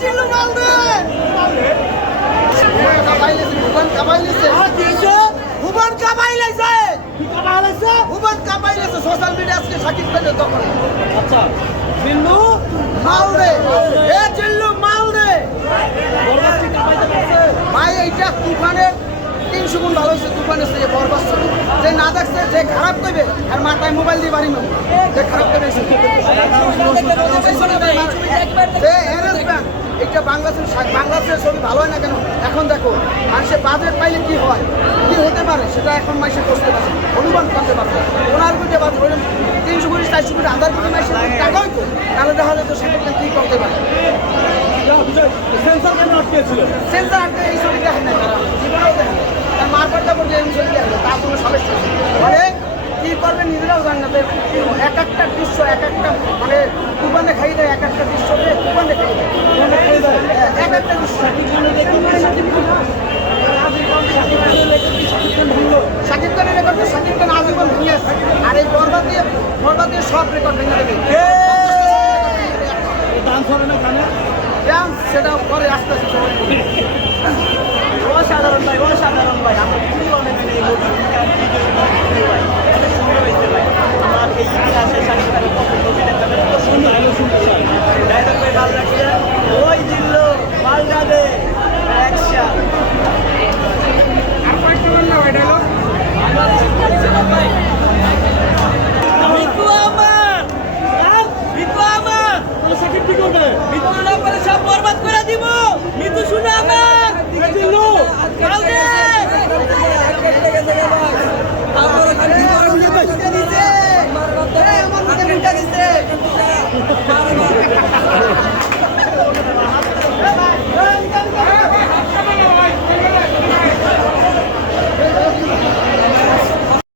জিল্লু মাল দে হুবান কাবাইলেছে social media আজকে সাকিব খানের দখলে। আচ্ছা জিল্লু মাল দে জিল্লু মাল দে ভাই এইটা তুফানের 300 গুণ ভালো হয়েছে। তুফানের সে বরবাদ ছিল যে না দেখছে যে খারাপ করবে আর মাথায় মোবাইল দিয়ে বাড়ি নেব যে খারাপ করবে এটা বাংলাদেশের ছবি ভালো হয় না কেন? এখন দেখো মানুষের বাজেট পাইলে কি হয়, কি হতে পারে সেটা এখন মানুষের করতে পারছে, অনুমান করতে পারছে। 15 কোটি বাদ 300 কোটি 400 কোটি 1000 কোটি মানুষের টাকা হইতো, তাহলে দেখা যেত সাকিব খান কি করতে পারে। সেন্সর কেন আটকেছিল? সেন্সার আটকে এই ছবি দেখেন না, তারা জীবনেও দেখেন না। তার মারপাটটা করছে এই ছবি দেখেন তার কোনো সমস্যা নেই। মানে কি করবে নিজেরাও জান না। এক একটা দৃশ্য এক একটা মানে কুপানে খাই দেয়, এক একটা দৃশ্য কুপানে খাই দেয়, এক একটা দৃশ্য শাকিব খানের রেকর্ড শাকিব খান আজীবন ভেঙে আসছে। আর এই বরবাদ দিয়ে সব রেকর্ড ভেঙে দেবে। ডান্স হবে না গানে? ডান্স সেটা পরে আস্তে আস্তে অসাধারণ ভাই, অসাধারণ ভাই। আমার খুবই অনেক এই ভাই অনেক সুন্দর হয়েছে ভাই। আমার এই ইতিহাসে শাকিব খানের পছন্দ অভিনেতা কত সুন্দর ডায়লগ ভাই ভালো লাগছে। ওই জিল্লু মালদা দে অ্যাকশন। আর কয়েকটা বল না ওই ডায়লগ। মিতু আমার আর মিতু আমার তাহলে শাকিব কি করবে? মিতু না বলে সব বরবাদ করে দিব। মিতু শুনে আমার জিল্লু মালদা